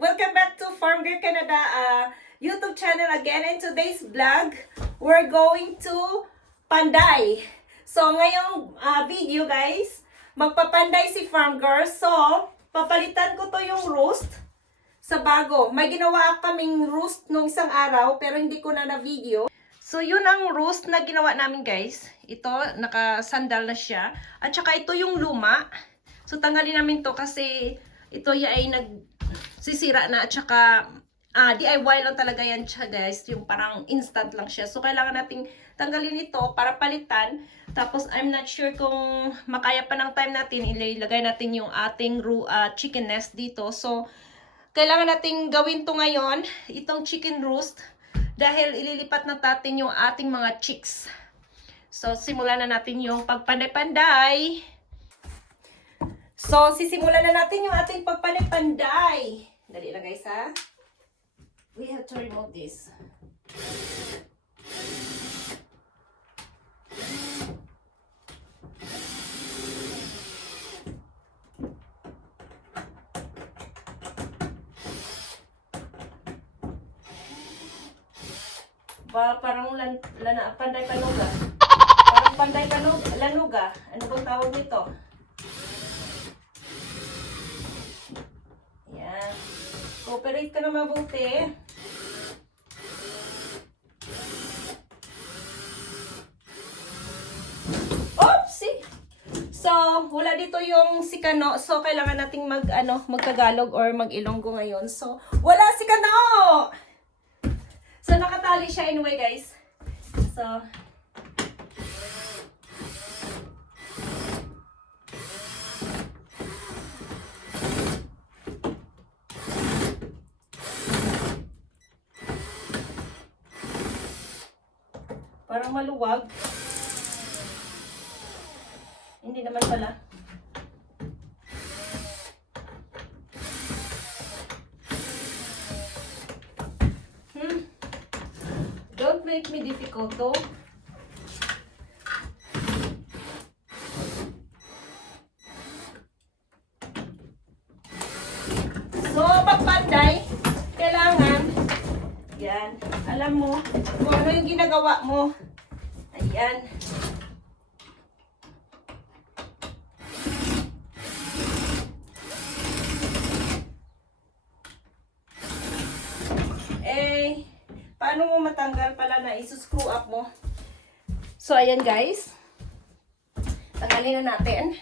Welcome back to FarmGirl Canada YouTube channel again. In today's vlog, we're going to Panday. So, ngayong video guys, magpapanday si FarmGirl. So, papalitan ko to yung roost sa bago. May ginawa kaming roost nung isang araw, pero hindi ko na video. So, yun ang roost na ginawa namin guys. Ito, nakasandal na siya. At saka ito yung luma. So, tanggalin namin to kasi ito ay nagsisira na. At saka, DIY lang talaga yan siya guys. Yung parang instant lang siya. So, kailangan nating tanggalin ito para palitan. Tapos, I'm not sure kung makaya pa ng time natin. Ilagay natin yung ating chicken nest dito. So, kailangan nating gawin to ngayon. Itong chicken roost. Dahil ililipat na natin yung ating mga chicks. So, simulan na natin yung pagpanday-panday. So, sisimulan na natin yung ating pagpanday-panday. Dali lang guys ha. We have to remove this. Parang panday panuga. Parang panday lanuga. Ano bang tawag nito? Yan. Cooperate ka na mabuti. Oopsie! So, wala dito yung sikano. So, kailangan nating magtagalog or mag-ilonggo ngayon. So, wala sikano! So, nakatali siya anyway, guys. So, parang maluwag. Hindi naman pala. Don't make me difficult though. So, pagpanday, kailangan, yan, alam mo, kung ano yung ginagawa mo. Ayan. Paano mo matanggal pala na isuscrew up mo? So, ayan guys. Tanggalin na natin.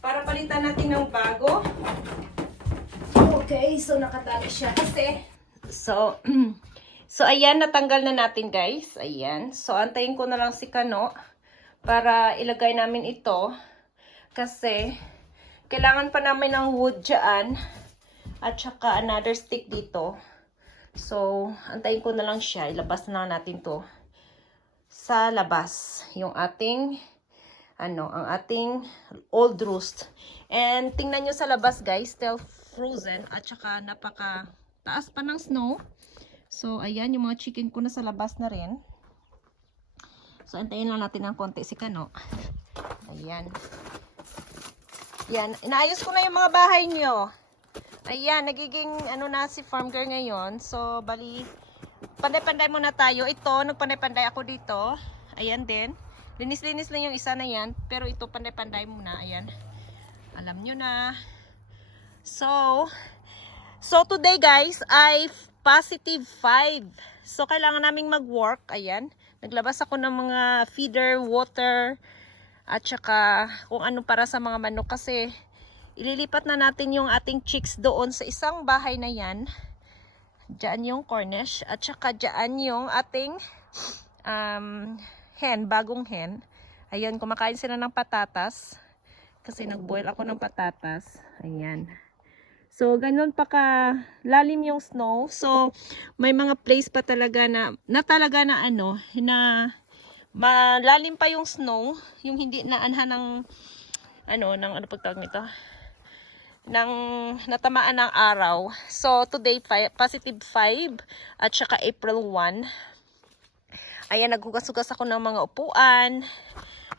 Para palitan natin ng bago. Okay, so nakatali siya kasi. So, ayan, natanggal na natin guys. Ayan. So, antayin ko na lang si Kano para ilagay namin ito. Kasi, kailangan pa namin ng wood dyan. At saka another stick dito. So, antayin ko na lang siya. Ilabas na lang natin to sa labas. Yung ating, ang ating old roost. And, tingnan nyo sa labas, guys. Still frozen. At saka, napaka taas pa ng snow. So, ayan. Yung mga chicken ko na sa labas na rin. So, antayin lang natin ng konti si Kano. Ayan. Yan. Inaayos ko na yung mga bahay nyo. Ayan, nagiging na si FarmGirl ngayon. So, bali, panday-panday muna tayo. Ito, nagpanday-panday ako dito. Ayan din. Linis-linis lang yung isa na yan. Pero ito, panday-panday muna. Ayan. Alam nyo na. So today guys, ay positive 5. So, kailangan naming mag-work. Ayan. Naglabas ako ng mga feeder, water, at saka kung ano para sa mga manok kasi ililipat na natin yung ating chicks doon sa isang bahay na yan. Diyan yung Cornish. At saka diyan yung ating hen, bagong hen. Ayan, kumakain sila ng patatas. Kasi nag-boil ako ng patatas. Ayan. So, ganun pa ka lalim yung snow. So, may mga place pa talaga na malalim pa yung snow. Yung hindi naanhan ng ano pagtawag nito? Natamaan ng araw. So, today, positive 5 at saka April 1. Ayan, naghugas-hugas ako ng mga upuan.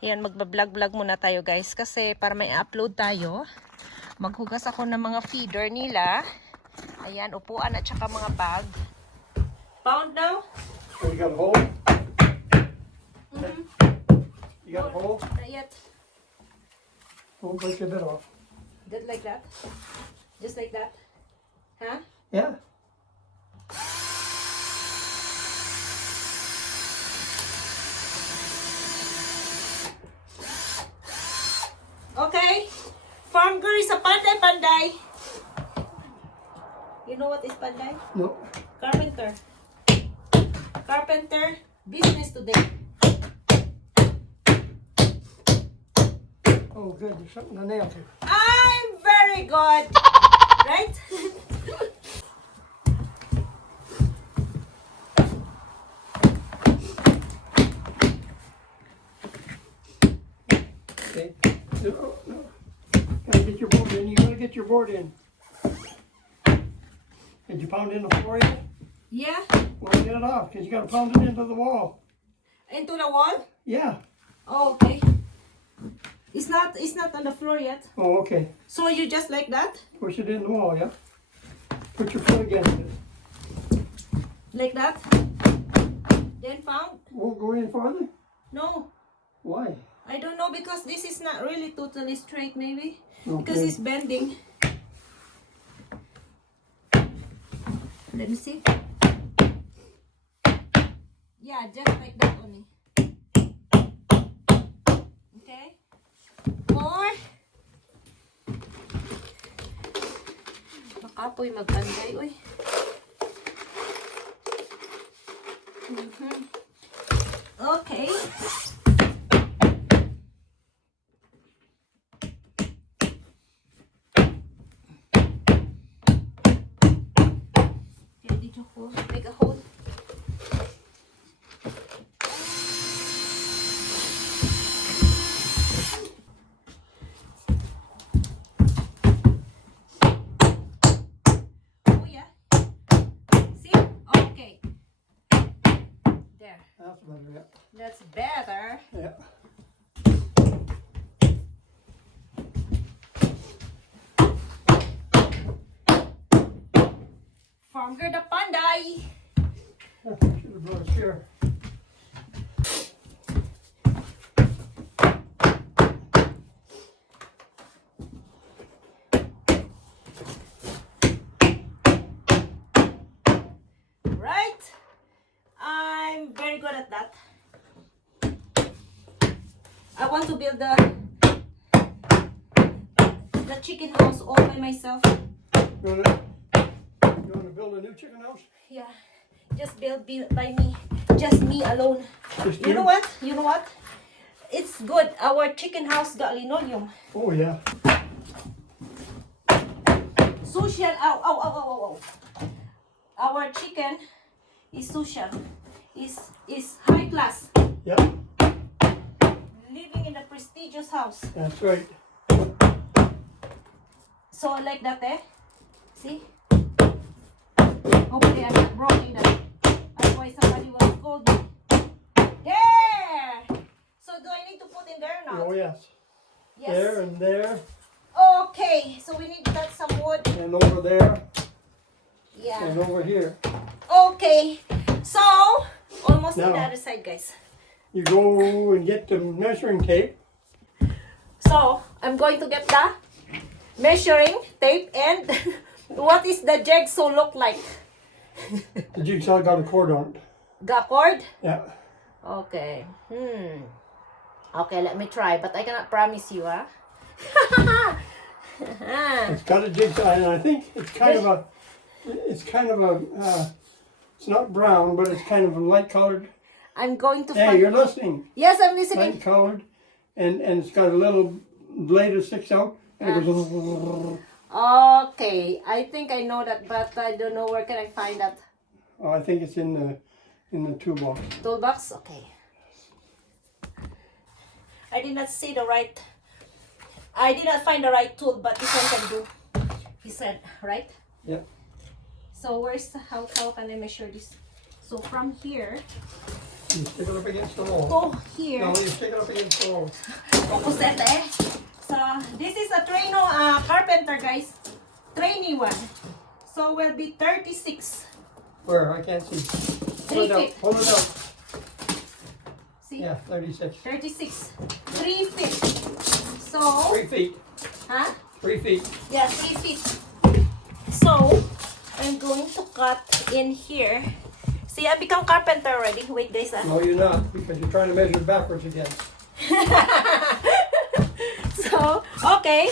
Ayan, magbablog-vlog muna tayo guys kasi para may upload tayo. Maghugas ako ng mga feeder nila. Ayan, upuan at saka mga bag. Pound now? So you got a hole? You got a hole? Not yet. Don't break your bit off. Just like that? Just like that? Huh? Yeah. Okay. FarmGirl is a panday. You know what is panday? No. Carpenter. Carpenter business today. Oh, good. There's something to nail to. I'm very good. Right? Okay. No, no. Gotta get your board in. You gotta get your board in. Did you pound in the floor yet? Yeah. Well, get it off, because you gotta pound it into the wall. Into the wall? Yeah. Oh, okay. It's not on the floor yet. Oh, okay. So you just like that? Push it in the wall, yeah? Put your foot against it. Like that? Then pound? Won't go any farther? No. Why? I don't know because this is not really totally straight maybe. Okay. Because it's bending. Let me see. Yeah, just like that only. Okay. More. Makapoy magpanday, uy. Okay. Okay, dito ko make a hole. Oh yeah. See? Okay. There. That's better, yeah. That's better. Yeah. FarmGirl the panday. Should have brought a chair. Right? I'm very good at that. I want to build the chicken house all by myself. You wanna build a new chicken house? Yeah, just build by me, just me alone. Just You know what? You know what? It's good. Our chicken house got linoleum. Oh, yeah. Social. Ow, ow, ow, ow, ow, ow. Our chicken is social. Is high class. Yep, Living in a prestigious house. that's right. So like that, eh? See? Hopefully I'm not broken that. Otherwise somebody will scold me. There! So do I need to put in there or not? Oh, yes. Yes. There and there Okay, so we need to cut some wood. and over there Yeah. and over here. Okay. So, almost on the Now. other side, guys. You go and get the measuring tape. So, I'm going to get the measuring tape and what is the jigsaw look like? The jigsaw got a cord on it. Got cord? Yeah. Okay. Okay, let me try, but I cannot promise you, huh? It's got a jigsaw, and I think it's kind of a, it's not brown, but it's kind of a light colored. I'm going to Hey, find... you're listening. Yes, I'm listening. Light colored, and it's got a little blade that sticks out, and it goes. Okay, I think I know that, but I don't know where can I find that. Oh, I think it's in the toolbox. Toolbox? Okay. I did not see the right... I did not find the right tool, but this one can do. He said, right? Yeah. So where's the... How can I measure this? So from here You stick it up against the wall. to here. No, you stick it up against the wall. Opposite, eh? So this is a trainee carpenter, guys. Trainee one. So will be 36. Where? I can't see. 3 feet. Hold it out. See? Yeah, 36. 36. 3 feet. So 3 feet. huh? 3 feet. Yeah, 3 feet. So I'm going to cut in here. See, I become carpenter already. Wait, guys. No, you're not, because you're trying to measure backwards again. So, okay.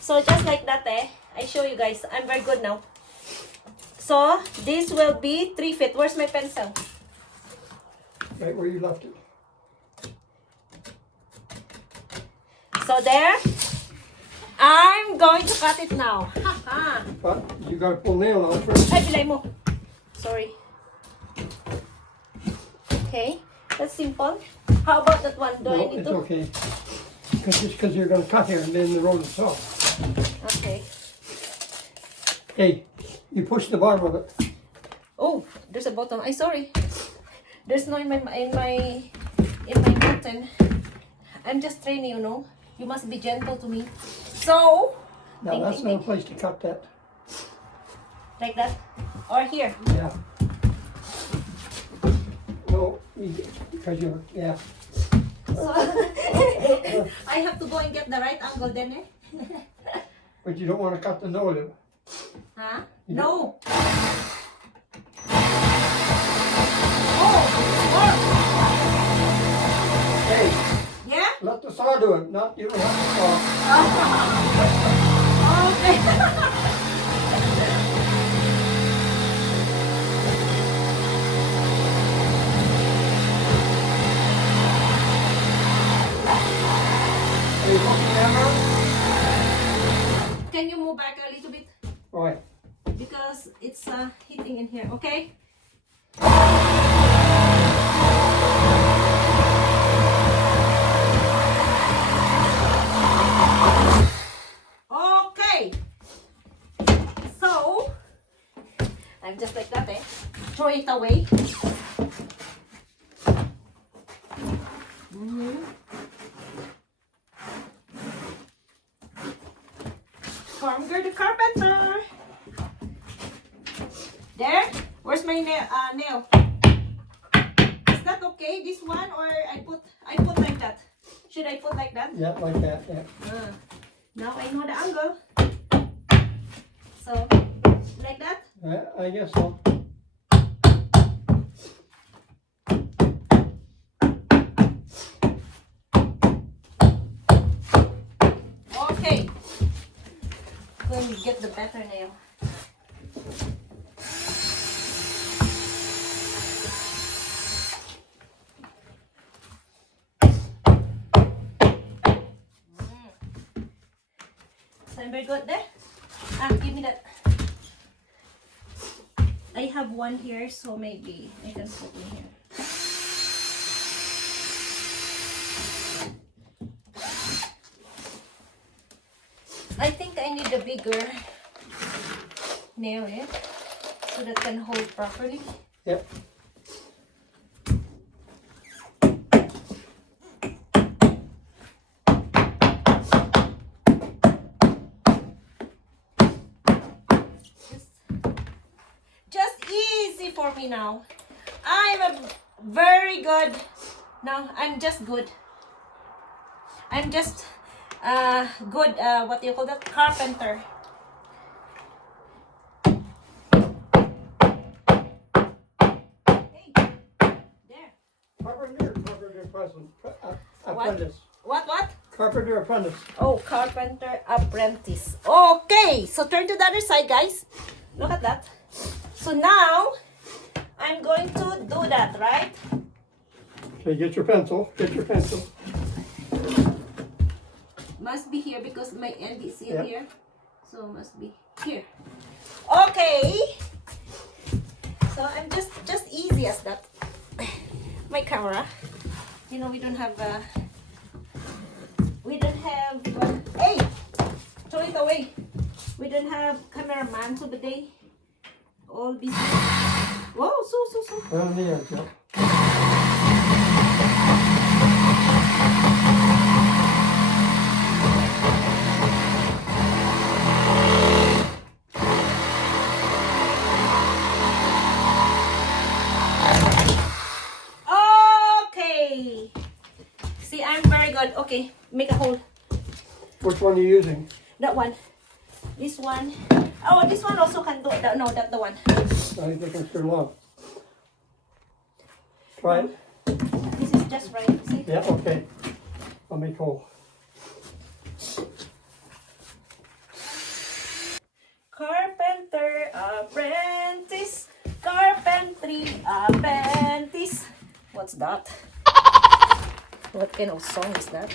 So, just like that, I show you guys. I'm very good now. So, this will be 3 feet. Where's my pencil? Right where you left it. So, there. I'm going to cut it now. But you got to pull nail out first. Ay, bilay mo. Sorry. Okay. That's simple. How about that one? Do I No, need it's to? okay. Because you're going to cut here and then the road is soft. Okay. Hey, you push the bottom of it. Oh, there's a button. I'm sorry. There's no in my button. I'm just training, you know. You must be gentle to me. So, Now that's not a place to cut that. like that, or here. Yeah. No, because you're, yeah. So, I have to go and get the right angle then, eh? But you don't want to cut the nose. Huh? You No. Oh, Hey, yeah? let the saw do it. Not you don't have to saw. Okay. Are you looking at her? Can you move back a little bit? Right. Because it's hitting in here, okay? Okay. So, I'm just like that, throw it away. FarmGirl the carpenter. There. Where's my nail? Is that okay? This one, or I put like that? Should I put like that? Yeah, like that, yeah. Now I know the angle. So, like that. Yeah, I guess so. Okay. Let me get the better nail. So I'm very good there. Give me that. I have one here, so maybe I can put in here. I think I need a bigger nail here so that can hold properly. Yep. Just easy for me now. I'm a very good. No, I'm just good. I'm just good, what do you call that? Carpenter. Hey, there. Carpenter apprentice. What? Carpenter apprentice. Oh, carpenter apprentice. Okay, so turn to the other side, guys. Look at that. So now, I'm going to do that, right? Okay, get your pencil. Get your pencil. Must be here because my end is in Yep. here. So must be here. Okay. So I'm just easy as that. My camera. You know, we don't have hey, throw it away. We don't have cameraman today. All busy. Whoa, so. Down the edge, yeah. one you're using? That one. This one. Oh, this one also can do. No, that's the one. I think they can screw long. Try it. This is just right. See? Yeah, okay. I'll make hole. Carpenter apprentice. Carpentry apprentice. What's that? What kind of song is that?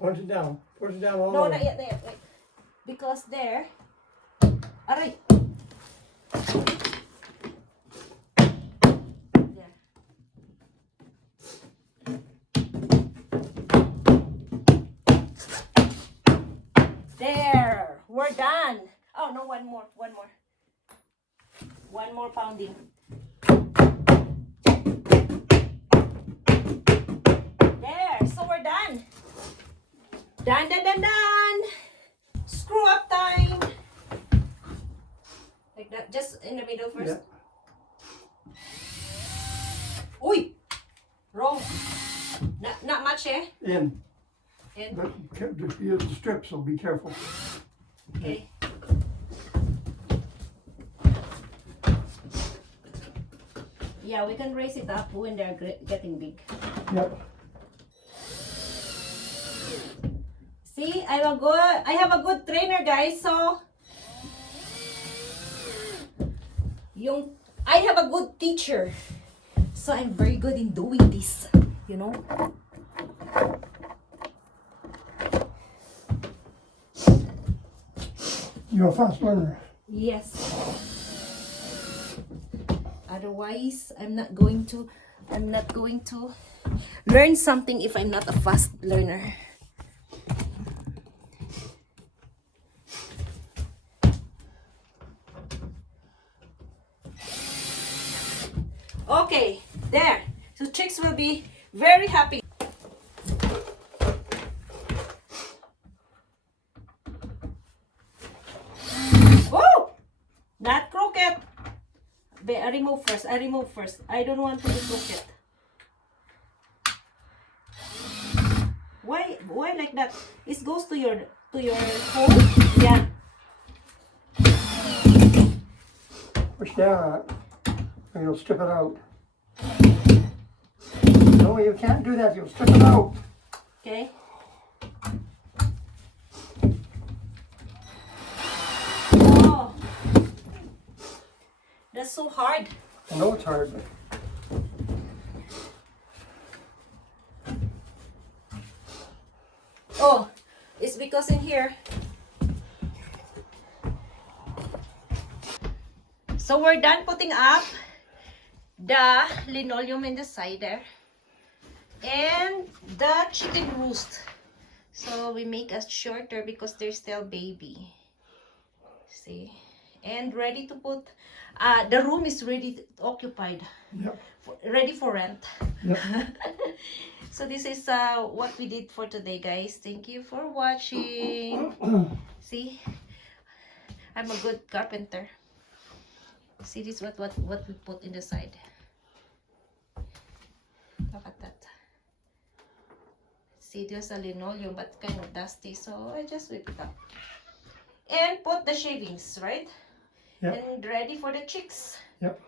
Punch it down. Push it down all No, the not way. yet, not yet. Wait. Because there. Aray. There. There. We're done. Oh, no, one more. One more. One more pounding. There. So we're done. Done, done, done, done. Screw up time. Like that. Just in the middle first. Yeah. Uy! Wrong. Not much, eh? In. And, But use the strip, so be careful. okay. Yeah, we can raise it up when they're getting big. Yep. See, I have a good trainer, guys. So, I have a good teacher. So I'm very good in doing this, you know. You're a fast learner. Yes. Otherwise, I'm not going to learn something if I'm not a fast learner. Okay, there. So chicks will be very happy. Whoa! Not crooked. I remove first. I remove first. I don't want to be crooked. Why like that? It goes to your hole. Yeah. Push down and you'll strip it out. No, you can't do that. You'll strip it out. Okay. Oh, that's so hard. I know it's hard, but Oh, it's because in here. So we're done putting up the linoleum in the side there. And the chicken roost. So we make us shorter because they're still baby. See? And ready to put, the room is ready occupied. yep. Ready for rent. Yep. So this is what we did for today, guys. Thank you for watching. See? I'm a good carpenter. See, this is what we put in the side. Look at that. See, there's a linoleum but kind of dusty, so I just sweep it up. And put the shavings, right? Yep. And ready for the chicks. Yep.